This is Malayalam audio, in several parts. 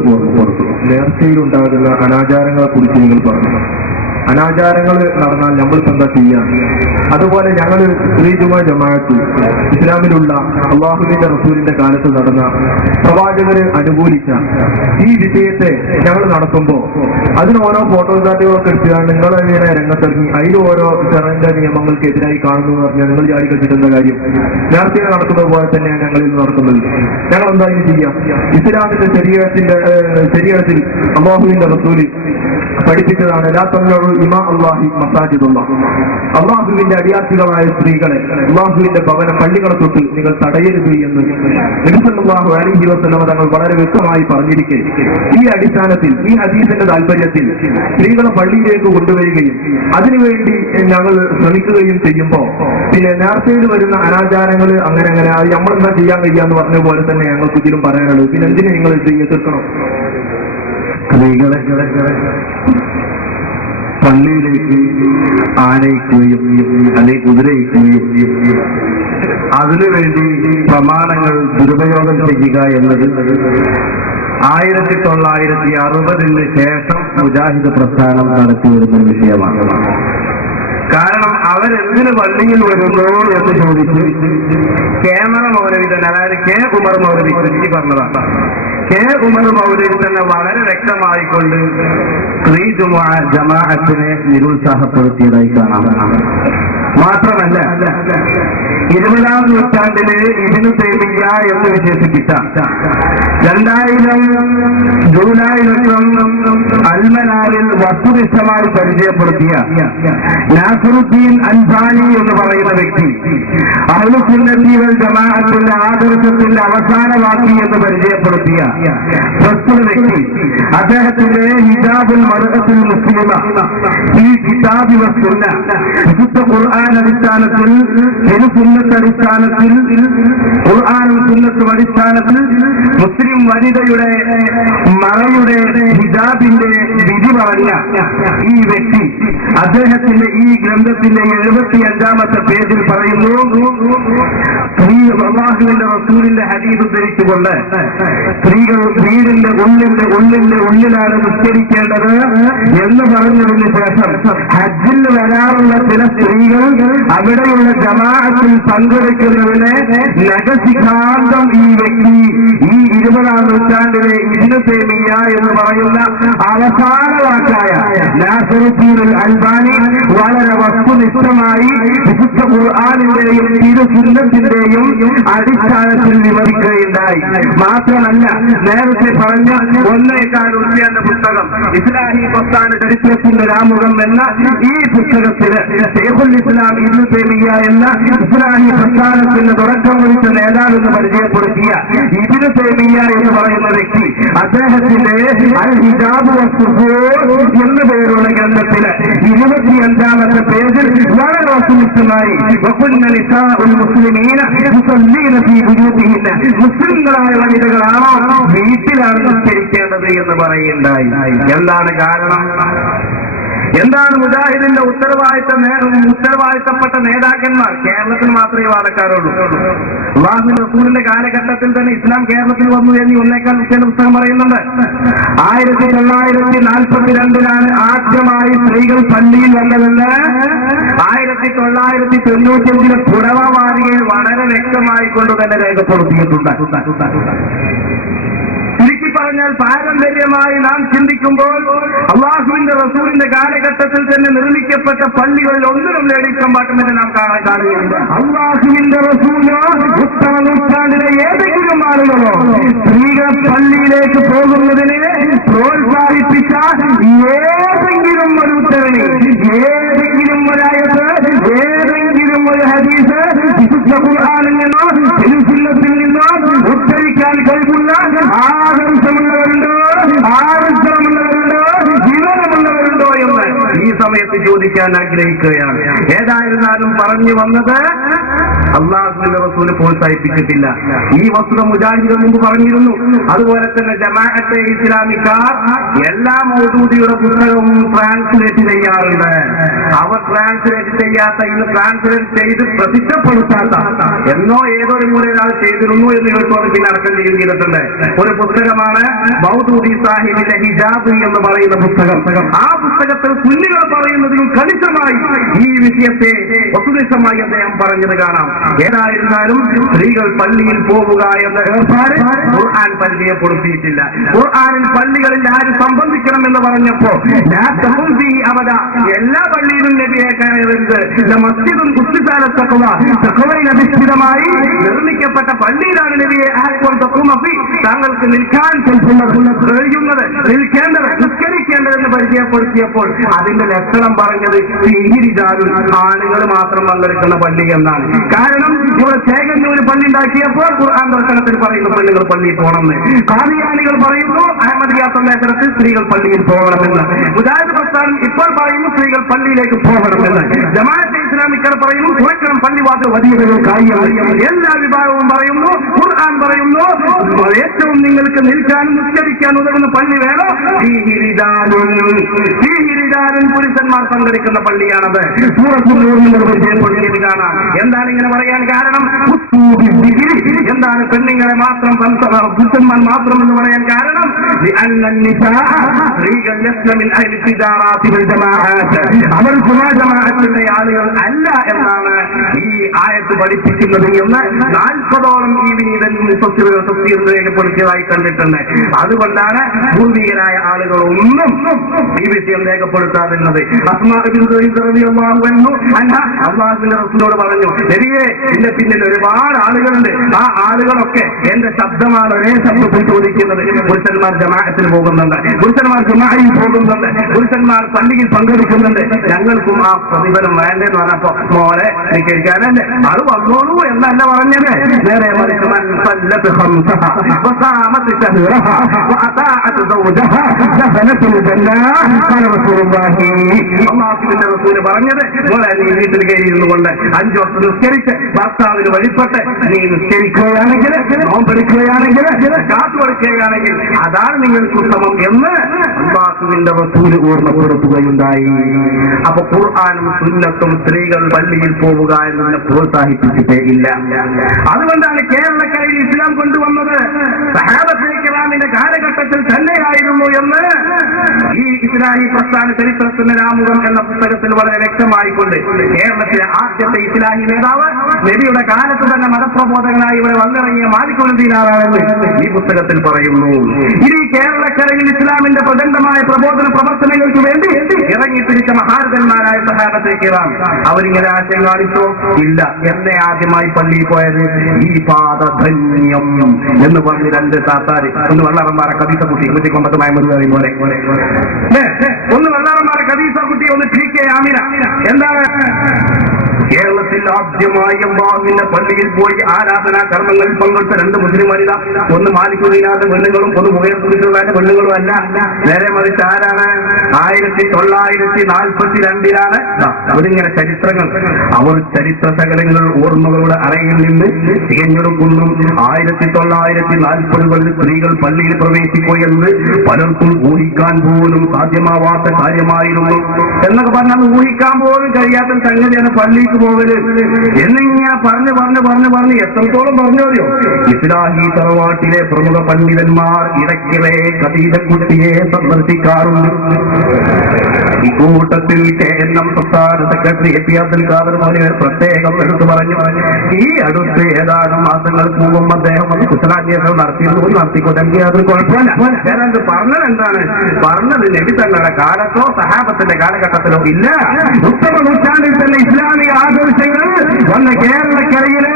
എന്ന് ഓർമ്മപ്പെടുത്തും. നേർച്ചയിലുണ്ടാകുന്ന അനാചാരങ്ങളെ കുറിച്ച് നിങ്ങൾ പറഞ്ഞു. അനാചാരങ്ങൾ നടന്നാൽ നമ്മളിപ്പോൾ എന്താ ചെയ്യാം? അതുപോലെ ഞങ്ങൾ സ്ത്രീ ജുമാ ജമാഅത്ത് ഇസ്ലാമിലുള്ള അള്ളാഹുവിന്റെ റസൂലിന്റെ കാലത്ത് നടന്ന പ്രവാചകര് അനുകൂലിച്ച ഈ വിഷയത്തെ ഞങ്ങൾ നടത്തുമ്പോൾ അതിന് ഓരോ ഫോട്ടോഗ്രാഫികളൊക്കെ എടുത്തുകൊണ്ട് നിങ്ങളിങ്ങനെ രംഗത്തിറങ്ങി അതിൽ ഓരോ ചെറിയ നിയമങ്ങൾക്ക് എതിരായി കാണുന്നു എന്ന് പറഞ്ഞാൽ നിങ്ങൾ ചാടിക്കഴിച്ചിട്ടെന്താ കാര്യം? നേരത്തെ നടക്കുന്നത് പോലെ തന്നെയാണ് ഞങ്ങളിൽ നടക്കുന്നത്. ഞങ്ങൾ എന്തായാലും ചെയ്യാം. ഇസ്ലാമിന്റെ ശരീരത്തിൽ അള്ളാഹുവിന്റെ റസൂല് പഠിപ്പിച്ചതാണ് അള്ളാഹുവിന്റെ അടിയാർത്ഥികളായ സ്ത്രീകളെ അള്ളാഹുവിന്റെ പള്ളികളെ തൊട്ട് നിങ്ങൾ തടയരുത് എന്ന് നബി സല്ലല്ലാഹു അലൈഹി വസല്ലം തങ്ങൾ വളരെ വ്യക്തമായി പറഞ്ഞിരിക്കെ, ഈ അടിസ്ഥാനത്തിൽ ഈ ഹദീസിന്റെ താല്പര്യത്തിൽ സ്ത്രീകളെ പള്ളിയിലേക്ക് കൊണ്ടുവരികയും അതിനുവേണ്ടി ഞങ്ങൾ ശ്രമിക്കുകയും ചെയ്യുമ്പോൾ പിന്നെ നേർച്ചയിൽ വരുന്ന അനാചാരങ്ങൾ അങ്ങനെ അത് നമ്മളെന്താ ചെയ്യാൻ കഴിയാന്ന് പറഞ്ഞ പോലെ തന്നെ ഞങ്ങൾക്ക് ഇതിലും പറയാനുള്ളത്. പിന്നെ എന്തിനു നിങ്ങൾ എതിർക്കണം? സ്ത്രീകളെ പള്ളിയിലേക്ക് ആനയിക്കുകയും അല്ലെങ്കിൽ കുതിരയിക്കുകയും അതിനുവേണ്ടി പ്രമാണങ്ങൾ ദുരുപയോഗം ചെയ്യുക എന്നത് 1960 ശേഷം മുജാഹിദ് പ്രസ്ഥാനം നടത്തി വരുന്ന വിഷയമാണ്. കാരണം അവരെന്തിന് പള്ളിയിൽ വരുന്നു എന്ന് ചോദിച്ച് കേമറ മൗലവി തന്നെ, അതായത് കെ ഉമർ മൗലവി കുറിച്ച് പറഞ്ഞതാണ്. കെ ഉമർ മൗലവി തന്നെ വളരെ വ്യക്തമായിക്കൊണ്ട് സ്ത്രീ ജുമാ ജമാഅത്തിനെ നിരുത്സാഹപ്പെടുത്തിയതായി കാണാം. മാത്രമല്ല 20ാം നൂറ്റാണ്ടില് ഇബ്നു തൈമിയ്യ എന്ന് വിശേഷിപ്പിച്ച 2000 ജൂലൈ അൽമനാലിൽ വസ്തുനിഷ്ഠമായി പരിചയപ്പെടുത്തിയ നാസിറുദ്ദീൻ അൽബാനി എന്ന് പറയുന്ന വ്യക്തി അഹ്ലുസുന്നത്തി വൽ ജമാഅത്തിന്റെ ആദർശത്തിന്റെ അവസാന വാക്കി എന്ന് പരിചയപ്പെടുത്തിയ പ്രസ്തുത വ്യക്തി അദ്ദേഹത്തിന്റെ ഹിജാബുൽ മർഅത്തുൽ മുസ്ലിമ ഈ കിതാബി വസ്തുന്ന വിശുദ്ധ ഖുർആൻ അടിസ്ഥാനത്തിൽ സുന്നത്ത് അടിസ്ഥാനത്തിൽ ഖുർആനും സുന്നത്തും അടിസ്ഥാനത്തിൽ മുസ്ലിം വനിതയുടെ മറയുടെ ഹിജാബിന്റെ വിധി പറഞ്ഞ ഈ വ്യക്തി അദ്ദേഹത്തിന്റെ ഈ ഗ്രന്ഥത്തിന്റെ 75ാമത്തെ പേജിൽ പറയുന്നു, അല്ലാഹുവിന്റെ റസൂലിന്റെ ഹദീസ് ഉദ്ധരിച്ചുകൊണ്ട് സ്ത്രീകൾ വീടിന്റെ ഉള്ളിലാണ് നിസ്കരിക്കേണ്ടത് എന്ന് പറഞ്ഞതിന് ശേഷം ഹജ്ജിൽ വരാറുള്ള ചില സ്ത്രീകൾ അവിടെയുള്ള ജമാഅത്തിൽ പങ്കെടുക്കുന്നതിന് നഖശിഖാന്തം ഈ വ്യക്തി ഈ 20ാം നൂറ്റാണ്ടിലെ ഇബ്നു തൈമിയ്യ എന്ന് പറയുന്ന അവസാന വാക്കായ നാസിറുദ്ദീൻ അൽബാനി വളരെ വസ്തുനിഷ്ഠമായി വിശുദ്ധ ഖുർആനിന്റെയും തിരുസുന്നത്തിന്റെയും അടിസ്ഥാനത്തിൽ വിവരിക്കുകയുണ്ടായി. മാത്രമല്ല, നേരത്തെ പറഞ്ഞ 1.25 എന്ന പുസ്തകം ഇസ്ലാഹി പ്രസ്ഥാന ചരിത്രത്തിന്റെ രാമുഖം എന്ന ഈ പുസ്തകത്തിന് ശൈഖുൽ ഇസ്ലാം ഇബ്നു തൈമിയ്യ എന്ന ഇസ്ലാഹി പ്രസ്ഥാനത്തിന് തുടക്കം കുറിച്ച നേതാവെന്ന് പരിചയപ്പെടുത്തിയ ഇബ്നു തൈമിയ്യ എന്ന് പറയുന്ന വ്യക്തി അദ്ദേഹത്തിന്റെ അൽ ഹിജാബ് വസ്സുഹൂർ എന്ന പേരുള്ള ഗ്രന്ഥത്തില് 25ാമത്തെ പേജിൽ വളരെ വസ്തുനിഷ്ഠമായി മുസ്ലിങ്ങളായ വനിതകളാണോ വീട്ടിലാണ് നിസ്കരിക്കേണ്ടത് എന്ന് പറയുകയുണ്ടായി. എന്താണ് കാരണം? എന്താണ് മുജാഹിദിന്റെ ഉത്തരവാദിത്തപ്പെട്ട നേതാക്കന്മാർ കേരളത്തിൽ മാത്രമേ വാദക്കാരുള്ളൂ. അല്ലാഹുവിന്റെ റസൂലിന്റെ കാലഘട്ടത്തിൽ തന്നെ ഇസ്ലാം കേരളത്തിൽ വന്നു എന്ന് ഒന്നേക്കാൾ ചില പുസ്തകം പറയുന്നുണ്ട്. 1942 ആദ്യമായി സ്ത്രീകൾ പള്ളിയിൽ വന്നതെന്ന് 1995 പുടവവാദികൾ വളരെ വ്യക്തമായി കൊണ്ട് തന്നെ രേഖപ്പെടുത്തിയിട്ടുണ്ട്. ചുരുക്കി പറഞ്ഞാൽ പാരമ്പര്യമായി നാം ചിന്തിക്കുമ്പോൾ അല്ലാഹുവിന്റെ റസൂലിന്റെ കാലഘട്ടത്തിൽ തന്നെ നിർമ്മിക്കപ്പെട്ട പള്ളികളിൽ ഒന്നിനും ലേഡീസ് കമ്പാർട്ട്മെന്റ് നാം കാണുകയുണ്ട്. അല്ലാഹുവിന്റെ റസൂലോ ഉത്തമ നൂറ്റാണ്ടിലെ ഏതെങ്കിലും ആളുകളോ സ്ത്രീകൾ പള്ളിയിലേക്ക് പോകുന്നതിനെ പ്രോത്സാഹിപ്പിച്ച ഏതെങ്കിലും ഒരു ഉത്തരവ്, ഏതെങ്കിലും ഒരായത്ത്, ഏതെങ്കിലും ഒരു ഹദീസ് വിശുദ്ധ ഖുർആനിൽ നിന്നോ തിരുസുന്നത്തിൽ നിന്നോ ഉദ്ധരിക്കാൻ കഴിവുള്ള ആദർശമുള്ളവരുണ്ടോ, ആദർശമുള്ളവരുണ്ടോ, വിവരമുള്ളവരുണ്ടോ എന്ന് ഈ സമയത്ത് ചോദിക്കാൻ ആഗ്രഹിക്കുകയാണ്. ഏതായിരുന്നാലും പറഞ്ഞു വന്നത് അള്ളാഹുവിന്റെ റസൂല് പ്രോത്സാഹിപ്പിച്ചിട്ടില്ല. ഈ വസ്തുത മുജാഹിദ് മുമ്പ് പറഞ്ഞിരുന്നു. അതുപോലെ തന്നെ ജമാഅത്തെ ഇസ്ലാമിക്കാർ എല്ലാ മൗദൂദിയുടെ പുസ്തകവും ട്രാൻസ്ലേറ്റ് ചെയ്യാറുണ്ട്. അവർ ട്രാൻസ്ലേറ്റ് ചെയ്യാത്ത, ഇന്ന് ട്രാൻസ്ലേറ്റ് ചെയ്ത് പ്രതിഷ്ഠപ്പെടുത്താത്ത എന്നോ ഏതൊരു മൂലൊരാൾ ചെയ്തിരുന്നു എന്ന് ചോദിച്ചോട് പിന്നെ അടക്കം ചെയ്തിട്ടുണ്ട്. ഒരു പുസ്തകമാണ് മൗദൂദി സാഹിബിന്റെ ഹിജാബ് എന്ന് പറയുന്ന പുസ്തകം. ആ പുസ്തകത്തിൽ സുന്നികൾ പറയുന്നതിലും കണിശമായി ഈ വിഷയത്തെ വസ്തുനിഷ്ഠമായി അദ്ദേഹം പറഞ്ഞത് കാണാം. ഏതായിരുന്നാലും സ്ത്രീകൾ പള്ളിയിൽ പോവുക എന്ന ഏർപ്പാട് ഖുർആൻ പരിചയപ്പെടുത്തിയിട്ടില്ല. ഖുർആനിൽ പള്ളികളിൽ ആര് സംബന്ധിക്കണമെന്ന് പറഞ്ഞപ്പോ അവത എല്ലാ പള്ളിയിലും നബിയെ കയറരുത്, മസ്ജിദും അധിഷ്ഠിതമായി നിർമ്മിക്കപ്പെട്ട പള്ളിയിലാണ് നബിയെ താങ്കൾക്ക് നിൽക്കാൻ കഴിയുന്നത്, നിൽക്കേണ്ടത്, നിസ്കരിക്കേണ്ടതെന്ന് പരിചയപ്പെടുത്തിയപ്പോൾ അതിന്റെ ലക്ഷണം പറഞ്ഞത് തീരിജാലും ആണുങ്ങൾ മാത്രം പങ്കെടുക്കുന്ന പള്ളി എന്നാണ്. കാരണം ഇവിടെ ചേകന്നൂർ പള്ളി ഉണ്ടാക്കിയപ്പോൾ ഖുർആൻ ദർശനത്തിൽ പറയുന്ന പെണ്ണുങ്ങൾ പള്ളിയിൽ പോകണമെന്ന്, ഖാദിയാനികൾ പറയുന്നു അഹമ്മദിയ സന്ദേശത്തിൽ സ്ത്രീകൾ പള്ളിയിൽ പോകണമെന്ന്, മുജാഹിദ് പ്രസ്ഥാനം ഇപ്പോൾ പറയുന്നു സ്ത്രീകൾ പള്ളിയിലേക്ക് പോകണമെന്ന്, ജമാഅത്തെ ഇസ്ലാമിക്കർ പറയുന്നു കുറയ്ക്കണം പള്ളിവാതിൽ വലിയ കാര്യമാണ്. എല്ലാ വിഭാഗവും പറയുന്നു, ഖുർആൻ പറയുന്നു ഏറ്റവും നിങ്ങൾക്ക് നിൽക്കാനും നിസ്കരിക്കാനും ഉതകുന്ന പള്ളി വേണം. പുരുഷന്മാർ പങ്കെടുക്കുന്ന പള്ളിയാണത്. കാണാം. എന്താണ് ഇങ്ങനെ പറയാൻ കാരണം? എന്താണ് പെണ്ണുങ്ങളെ മാത്രം പുരുഷന്മാർ മാത്രം എന്ന് പറയാൻ കാരണം? അവർ ജമാഅത്തിന്റെ ആളുകൾ അല്ല എന്നാണ് ഈ ആയത്ത് പഠിപ്പിക്കുന്നത് എന്ന് 40ഓളം ഈ വിനീതൻ രേഖപ്പെടുത്തിയതായി കണ്ടിട്ടുണ്ട്. അതുകൊണ്ടാണ് പൂർവികരായ ആളുകളൊന്നും ഈ വിഷയം രേഖപ്പെടുത്താതിരുന്നത്. അള്ളാഹുവിന്റെ റസൂലിനോട് പറഞ്ഞു, നബിയേ ഇതിന്റെ പിന്നിൽ ഒരുപാട് ആളുകളുണ്ട്, ആ ആളുകളൊക്കെ എന്റെ ശബ്ദമാണ് ഒരേ ശബ്ദത്തിൽ ചോദിക്കുന്നത്. പുരുഷന്മാർ ജമാഅത്തിന് പോകുന്നുണ്ട്, പുരുഷന്മാർ ജമാഅയിൽ പോകുന്നുണ്ട്, പുരുഷന്മാർ പള്ളിയിൽ പങ്കെടുക്കുന്നുണ്ട്, ഞങ്ങൾക്കും ആ പ്രതിഫലം വേണ്ടെന്ന് പറഞ്ഞപ്പോ മോനെ നിൽക്കാനല്ലേ അത് വന്നോളൂ എന്നല്ല പറഞ്ഞത്. നേരെ അള്ളാഹുവിന്റെ റസൂല് പറഞ്ഞത് മോളെ നീ വീട്ടിൽ കയറിയിരുന്നു കൊണ്ട് 5 വർഷം നിസ്കരിച്ച് ഭർത്താവിന് വഴിപ്പെട്ട് നീ നിസ്കരിക്കുകയാണെങ്കിൽ, നോമ്പെടുക്കുകയാണെങ്കിൽ, കാത്തു കൊടുക്കുകയാണെങ്കിൽ അതാണ് നിങ്ങൾക്ക് ഉത്തമം എന്ന് അള്ളാഹുവിന്റെ റസൂല് ഓർമ്മപ്പെടുത്തുകയുണ്ടായി. അപ്പൊ ഖുർആനും സുന്നത്തും സ്ത്രീകൾ പള്ളിയിൽ പോവുക എന്നതിനെ പ്രോത്സാഹിപ്പിച്ചിട്ടേ ഇല്ല. അതുകൊണ്ടാണ് കേരളക്കരയിൽ ഇസ്ലാം കൊണ്ടുവന്നത് സഹാബത്തെ കിറാമിന്റെ കാലഘട്ടത്തിൽ തന്നെയായിരുന്നു എന്ന് ഈ ഇസ്ലാഹി പ്രസ്ഥാന ചരിത്രത്തിന്റെ രാമുഖം എന്ന പുസ്തകത്തിൽ വളരെ വ്യക്തമായിക്കൊണ്ട് കേരളത്തിലെ ആദ്യത്തെ ഇസ്ലാഹി നേതാവ് നബിയുടെ കാലത്ത് തന്നെ മതപ്രബോധകനായി ഇവിടെ വന്നിറങ്ങിയ മാലിക്കുദ്ദീനാറാണെന്ന് ഈ പുസ്തകത്തിൽ പറയുന്നു. ഇത് ഈ കേരളക്കരയിൽ ഇസ്ലാമിന്റെ പ്രചണ്ഡമായ പ്രബോധന പ്രവർത്തനങ്ങൾക്ക് വേണ്ടി ഇറങ്ങിത്തിരിച്ച മഹാരഥന്മാരായ സഹാബത്തെ കിറാം അവരിങ്ങനെ ആശയം കാണിച്ചോ? ഇല്ല. എന്നെ ആദ്യമായി പള്ളിയിൽ പോയത് ഈ പാദധന്യം എന്ന് പറഞ്ഞ് 2 താത്താര്, ഒന്ന് വെള്ളറന്മാരെ കദീസ കുട്ടി, 150 മരുന്ന് പോലെ, ഒന്ന് വെള്ളറന്മാരെ കദീസ കുട്ടി, ഒന്ന് TK ആമിന. എന്താണ് കേരളത്തിൽ ആദ്യമായി അള്ളാഹുവിന്റെ പള്ളിയിൽ പോയി ആരാധനാ കർമ്മങ്ങളിൽ പങ്കെടുത്ത 2 മുസ്ലിം വനിത, ഒന്ന് മാലിക്കുദ്ദീനാഥ് പെണ്ണുങ്ങളും ഒന്ന് മുഹയ്യത്തുദ്ദീനാഥ് പെണ്ണുങ്ങളും അല്ല, നേരെ മറിച്ച് ആരാണ്? 1942 അവരിങ്ങനെ ചരിത്രങ്ങൾ, അവർ ചരിത്ര ശകലങ്ങൾ ഓർമ്മകളുടെ അറയിൽ നിന്ന് തികഞ്ഞെടുക്കുന്നു. 1940കളിൽ സ്ത്രീകൾ പള്ളിയിൽ പ്രവേശിക്കുകയെന്ന് പലർക്കും ഊഹിക്കാൻ പോലും സാധ്യമാവാത്ത കാര്യമായിരുന്നു എന്നൊക്കെ പറഞ്ഞാൽ ഊഹിക്കാൻ പോലും കഴിയാത്ത സംഗതിയാണ് പള്ളിക്ക് പോകല് എന്നിങ്ങനെ പറഞ്ഞ് എത്രത്തോളം പറഞ്ഞോറിയോ? ഇസ്ലാഹി തറവാട്ടിലെ പ്രമുഖ പണ്ഡിതന്മാർ ഇടയ്ക്കിടെ ഖദീജക്കുട്ടിയെ സന്ദർശിക്കാറുണ്ട്. ഇക്കൂട്ടത്തിൽ KNM സംസ്ഥാന സെക്രട്ടറി AP അബ്ദുൽ ഖാദർ മൗലവി പ്രത്യേകം എടുത്തു പറഞ്ഞു, ഈ അടുത്ത് ഏതാനും മാസങ്ങൾക്ക് മുമ്പ് അദ്ദേഹം ഒന്ന് കുശലാന്വേഷണം നടത്തിക്കോട്ടെ, അതൊരു കുഴപ്പമില്ല. ഞാനത് പറഞ്ഞത് എന്താണ്? പറഞ്ഞത് നബി തങ്ങളുടെ കാലത്തോ സഹാബത്തിന്റെ കാലഘട്ടത്തിലോ ഇല്ല, ഉത്തമ നൂറ്റാണ്ടിൽ തന്നെ ഇസ്ലാമിക ആദർശങ്ങൾ വന്ന കേരളക്കരയില്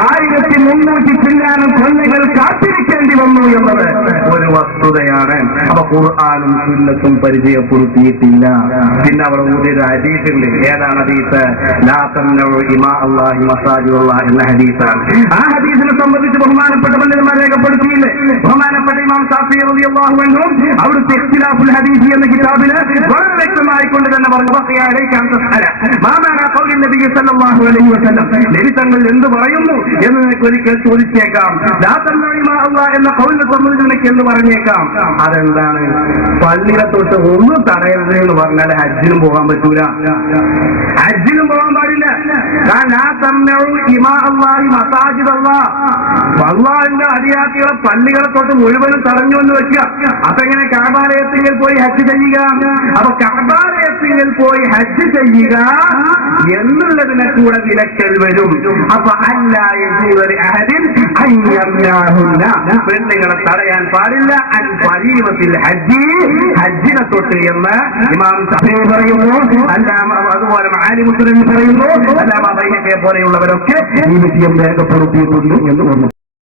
1300 ചില്ലാനം കൊല്ലങ്ങൾ കാത്തിരിക്കേണ്ടി വന്നു എന്നത് ഒരു വസ്തുത. വസ്തുതയാണ്. അപ്പൊ ഖുർആനും സുന്നത്തും പരിചയപ്പെടുത്തിയിട്ടില്ല. പിന്നെ അവർ ഒരു ഹദീസുണ്ട്. ഏതാണ് ഹദീസ്? ലാ തംനഉ ഇമാ അല്ലാഹി മസാജിദുല്ലാഹ് എന്ന ഹദീസാണ്. ആ ഹദീസിനെ സംബന്ധിച്ച് ബഹുമാനപ്പെട്ട പണ്ഡിതന്മാർ രേഖപ്പെടുത്തിയില്ലേ? ബഹുമാനപ്പെട്ട ഇമാം ശാഫിഈ റളിയല്ലാഹു അൻഹു അവിടുത്തെ ഇഖ്തിലാഫുൽ ഹദീസ് എന്ന കിതാബില് വളരെ വ്യക്തമായിക്കൊണ്ട് തന്നെ പറഞ്ഞു, നബി തങ്ങൾ എന്ത് പറയുന്നു എന്ന് നിനക്ക് ഒരിക്കൽ ചോദിച്ചേക്കാം. എന്ന കൗലിനെ സംബന്ധിച്ച് നിനക്ക് എന്ന് പറഞ്ഞേക്കാം. അതെന്താണ്? പള്ളിയെ തൊട്ട് ഒന്നും തടയരുത് എന്ന് പറഞ്ഞാൽ ഹജ്ജിനും പോകാൻ പറ്റൂല, ഹജ്ജിനും പോകാൻ പാടില്ല. അള്ളാഹിന്റെ അടിയാത്തികളെ പള്ളികളെ തൊട്ട് മുഴുവനും തടഞ്ഞു എന്ന് വെക്കുക. അപ്പൊ എങ്ങനെ കഅബാലയത്തിൽ പോയി ഹജ്ജ് ചെയ്യുക? അപ്പൊ കഅബാലയത്തിൽ പോയി ഹജ്ജ് ചെയ്യുക എന്നുള്ളതിനെ കൂടെ വിലക്കൽ വരും. അപ്പൊ പെണ്ണുങ്ങളെ തടയാൻ പാടില്ല അൻ ഫരീദത്തിൽ ഹജ്ജി, ഹജ്ജിനെ തൊട്ട് എന്ന് ഇമാം ശഫീഈ പറയുന്നു. അതുപോലെ മആനി മുസ്ലിം പറയുന്നു. അല്ലാമ ബൈഹഖി പോലെയുള്ളവരൊക്കെ ഈ വിഷയം രേഖപ്പെടുത്തിയിട്ടുണ്ട് എന്ന് പറഞ്ഞു.